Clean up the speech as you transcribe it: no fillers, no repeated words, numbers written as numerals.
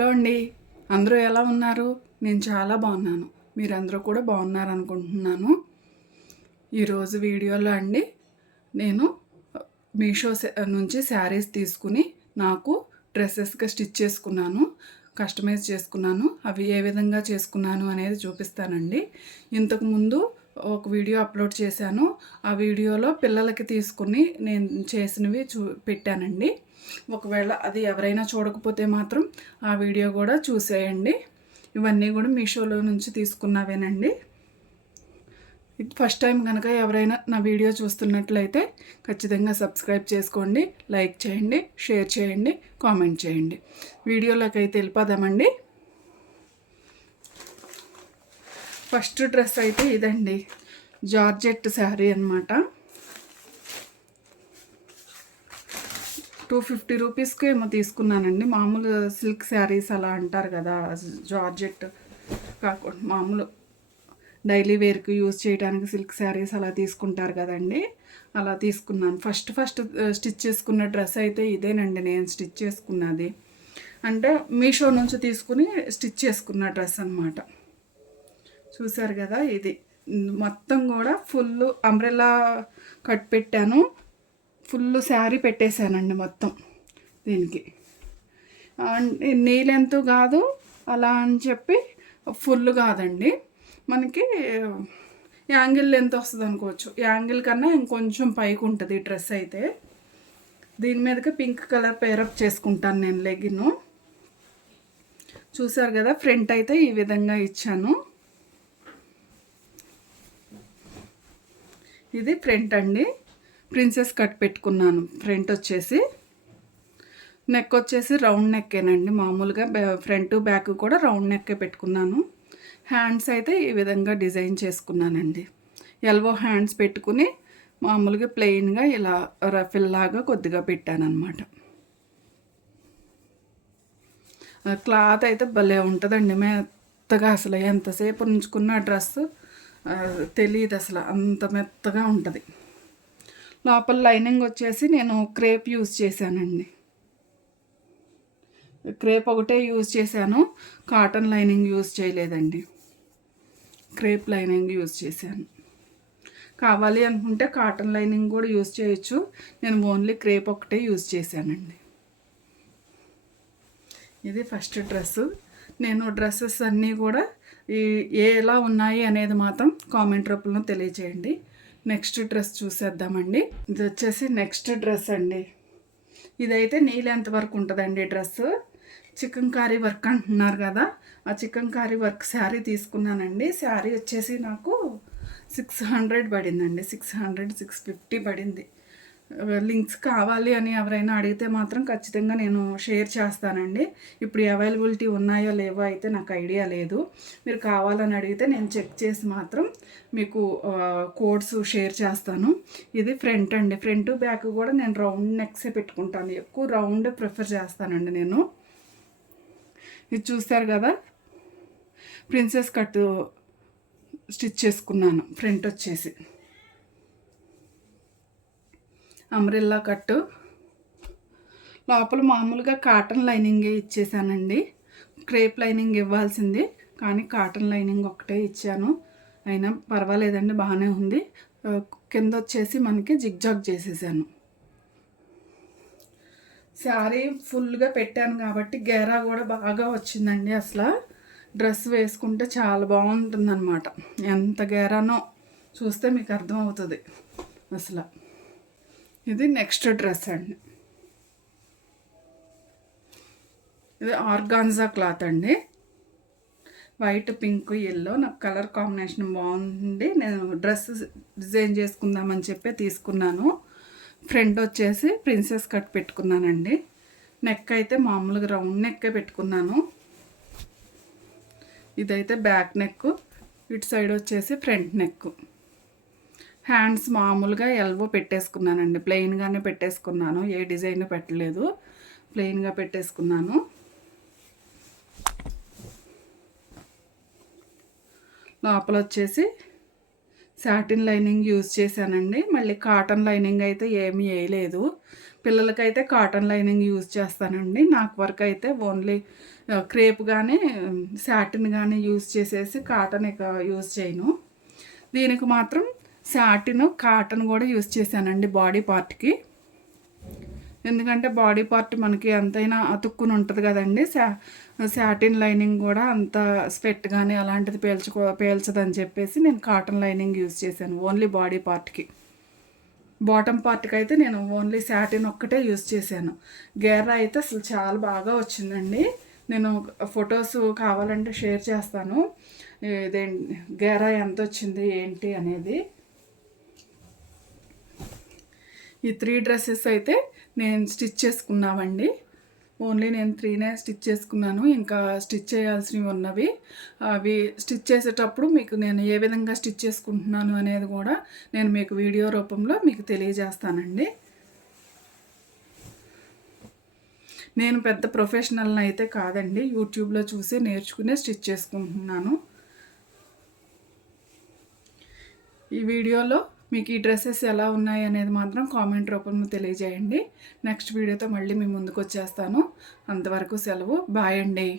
Hello అండి, అందరూ ఎలా ఉన్నారు? నేను చాలా బాగున్నాను. మీరందరూ కూడా బాగున్నారు అనుకుంటున్నాను. ఈరోజు వీడియోలో అండి నేను మీషో నుంచి శారీస్ తీసుకుని నాకు డ్రెస్సెస్గా స్టిచ్ చేసుకున్నాను, కస్టమైజ్ చేసుకున్నాను. అవి ఏ విధంగా చేసుకున్నాను అనేది చూపిస్తానండి. ఇంతకుముందు ఒక వీడియో అప్లోడ్ చేశాను. ఆ వీడియోలో పిల్లలకి తీసుకుని నేను చేసినవి పెట్టానండి. ఒకవేళ అది ఎవరైనా చూడకపోతే మాత్రం ఆ వీడియో కూడా చూసేయండి. ఇవన్నీ కూడా మీషోలో నుంచి తీసుకున్నవేనండి. ఫస్ట్ టైం కనుక ఎవరైనా నా వీడియో చూస్తున్నట్లయితే ఖచ్చితంగా సబ్స్క్రైబ్ చేసుకోండి, లైక్ చేయండి, షేర్ చేయండి, కామెంట్ చేయండి. వీడియోలోకి అయితే వెళ్ళిపోదామండి. ఫస్ట్ డ్రెస్ అయితే ఇదండి, జార్జెట్ శారీ అన్నమాట. 250 రూపీస్కి ఏమో తీసుకున్నానండి. మామూలు సిల్క్ శారీస్ అలా అంటారు కదా, జార్జెట్ కాకుండా మామూలు డైలీ వేర్కి యూజ్ చేయడానికి సిల్క్ శారీస్ అలా తీసుకుంటారు కదండి, అలా తీసుకున్నాను. ఫస్ట్ స్టిచ్ చేసుకున్న డ్రెస్ అయితే ఇదేనండి, నేను స్టిచ్ చేసుకున్నది. అంటే మీషో నుంచి తీసుకుని స్టిచ్ చేసుకున్న డ్రెస్ అన్నమాట. చూసారు కదా, ఇది మొత్తం కూడా ఫుల్ అంబ్రెల్లా కట్ పెట్టాను. ఫుల్ శారీ పెట్టేశానండి మొత్తం. దీనికి నీ లెంత్ కాదు అలా అని చెప్పి ఫుల్ కాదండి, మనకి యాంగిల్ లెంత్ వస్తుంది అనుకోవచ్చు. యాంగిల్ కన్నా ఇంకొంచెం పైకి ఉంటుంది డ్రెస్ అయితే. దీని మీదకి పింక్ కలర్ పేరప్ చేసుకుంటాను నేను లెగిన్. చూసారు కదా, ఫ్రంట్ అయితే ఈ విధంగా ఇచ్చాను. ఇది ఫ్రంట్ అండి, ప్రిన్సెస్ కట్ పెట్టుకున్నాను. ఫ్రంట్ వచ్చేసి నెక్ వచ్చేసి రౌండ్ నెక్కేనండి. మామూలుగా ఫ్రంట్ బ్యాక్ కూడా రౌండ్ నెక్కే పెట్టుకున్నాను. హ్యాండ్స్ అయితే ఈ విధంగా డిజైన్ చేసుకున్నానండి. ఎల్బో హ్యాండ్స్ పెట్టుకుని మామూలుగా ప్లెయిన్గా ఇలా రఫిల్ లాగా కొద్దిగా పెట్టాను అనమాట. క్లాత్ అయితే భలే ఉంటుందండి, మెత్తగా. అసలు ఎంతసేపు ఉంచుకున్న డ్రెస్ తెలియదు అసలు, అంత మెత్తగా ఉంటుంది. లోపల లైనింగ్ వచ్చేసి నేను క్రేప్ యూజ్ చేశానండి. క్రేప్ ఒకటే యూజ్ చేశాను, కాటన్ లైనింగ్ యూజ్ చేయలేదండి. క్రేప్ లైనింగ్ యూజ్ చేశాను. కావాలి అనుకుంటే కాటన్ లైనింగ్ కూడా యూజ్ చేయొచ్చు. నేను ఓన్లీ క్రేప్ ఒకటే యూజ్ చేశానండి. ఇది ఫస్ట్ డ్రెస్సు. నేను డ్రెస్సెస్ అన్నీ కూడా ఎలా ఉన్నాయి అనేది మాత్రం కామెంట్ రూపంలో తెలియజేయండి. నెక్స్ట్ డ్రెస్ చూసేద్దామండి. ఇది వచ్చేసి నెక్స్ట్ డ్రెస్ అండి. ఇదైతే నీ లెంత్ వరకు ఉంటుందండి డ్రెస్. చికెన్ కారీ వర్క్ అంటున్నారు కదా, ఆ చికెన్ కారీ వర్క్ శారీ తీసుకున్నానండి. శారీ వచ్చేసి నాకు 600 పడిందండి. 650 పడింది. లింక్స్ కావాలి అని ఎవరైనా అడిగితే మాత్రం ఖచ్చితంగా నేను షేర్ చేస్తానండి. ఇప్పుడు అవైలబిలిటీ ఉన్నాయో లేవో అయితే నాకు ఐడియా లేదు. మీరు కావాలని అడిగితే నేను చెక్ చేసి మాత్రం మీకు కోడ్స్ షేర్ చేస్తాను. ఇది ఫ్రంట్ అండి. ఫ్రంట్ బ్యాక్ కూడా నేను రౌండ్ నెక్సే పెట్టుకుంటాను. ఎక్కువ రౌండ్ ప్రిఫర్ చేస్తానండి నేను. ఇది చూస్తారు కదా, ప్రిన్సెస్ కట్ స్టిచ్ చేసుకున్నాను. ఫ్రంట్ వచ్చేసి అంబ్రెల్లా కట్టు. లోపల మామూలుగా కాటన్ లైనింగే ఇచ్చేసానండి. క్రేప్ లైనింగ్ ఇవ్వాల్సింది, కానీ కాటన్ లైనింగ్ ఒకటే ఇచ్చాను. అయినా పర్వాలేదండి, బాగానే ఉంది. కింద వచ్చేసి మనకి జిగ్జాగ్ చేసేసాను. శారీ ఫుల్గా పెట్టాను కాబట్టి గేరా కూడా బాగా వచ్చిందండి. అసలు డ్రెస్ వేసుకుంటే చాలా బాగుంటుందన్నమాట. ఎంత గేరానో చూస్తే మీకు అర్థమవుతుంది అసలు. ఇది నెక్స్ట్ డ్రెస్ అండి. ఇది ఆర్గాన్జా క్లాత్ అండి. వైట్, పింక్, ఎల్లో నాకు కలర్ కాంబినేషన్ బాగుంది. నేను డ్రెస్ డిజైన్ చేసుకుందామని చెప్పి తీసుకున్నాను. ఫ్రంట్ వచ్చేసి ప్రిన్సెస్ కట్ పెట్టుకున్నానండి. నెక్ అయితే మామూలుగా రౌండ్ నెక్కే పెట్టుకున్నాను. ఇదైతే బ్యాక్ నెక్, ఇటు సైడ్ వచ్చేసి ఫ్రంట్ నెక్. హ్యాండ్స్ మామూలుగా ఎల్బో పెట్టేసుకున్నానండి. ప్లెయిన్గానే పెట్టేసుకున్నాను, ఏ డిజైన్ పెట్టలేదు, ప్లెయిన్గా పెట్టేసుకున్నాను. లోపల వచ్చేసి సాటిన్ లైనింగ్ యూజ్ చేశానండి. మళ్ళీ కాటన్ లైనింగ్ అయితే ఏమీ వేయలేదు. పిల్లలకైతే కాటన్ లైనింగ్ యూజ్ చేస్తానండి. నాకు వరకు అయితే ఓన్లీ క్రేప్ కానీ సాటిన్ కానీ యూజ్ చేసేసి కాటన్ ఇక యూజ్ చేయను. దీనికి మాత్రం సాటిన్ కాటన్ కూడా యూజ్ చేశానండి బాడీ పార్ట్కి. ఎందుకంటే బాడీ పార్ట్ మనకి ఎంతైనా అతుక్కుని ఉంటుంది కదండి. సాటిన్ లైనింగ్ కూడా అంత స్వెట్ కానీ అలాంటిది పేల్చదని చెప్పేసి నేను కాటన్ లైనింగ్ యూజ్ చేశాను ఓన్లీ బాడీ పార్ట్కి. బాటమ్ పార్ట్కి అయితే నేను ఓన్లీ సాటిన్ ఒక్కటే యూజ్ చేశాను. గేరా అయితే అసలు చాలా బాగా వచ్చిందండి. నేను ఫొటోస్ కావాలంటే షేర్ చేస్తాను. ఇదే గేరా ఎంత వచ్చింది ఏంటి అనేది. ఈ 3 డ్రెస్సెస్ అయితే నేను స్టిచ్ చేసుకున్నామండి. ఓన్లీ నేను 3నే స్టిచ్ చేసుకున్నాను. ఇంకా స్టిచ్ చేయాల్సినవి ఉన్నవి. అవి స్టిచ్ చేసేటప్పుడు మీకు నేను ఏ విధంగా స్టిచ్ చేసుకుంటున్నాను అనేది కూడా నేను మీకు వీడియో రూపంలో మీకు తెలియజేస్తానండి. నేను పెద్ద ప్రొఫెషనల్ని అయితే కాదండి. యూట్యూబ్లో చూసి నేర్చుకునే స్టిచ్ చేసుకుంటున్నాను. ఈ వీడియోలో మీకు ఈ డ్రెస్సెస్ ఎలా ఉన్నాయి అనేది మాత్రం కామెంట్ రూపంలో తెలియజేయండి. నెక్స్ట్ వీడియోతో మళ్ళీ మీ ముందుకు వచ్చేస్తాను. అంతవరకు సెలవు. బాయ్ అండి.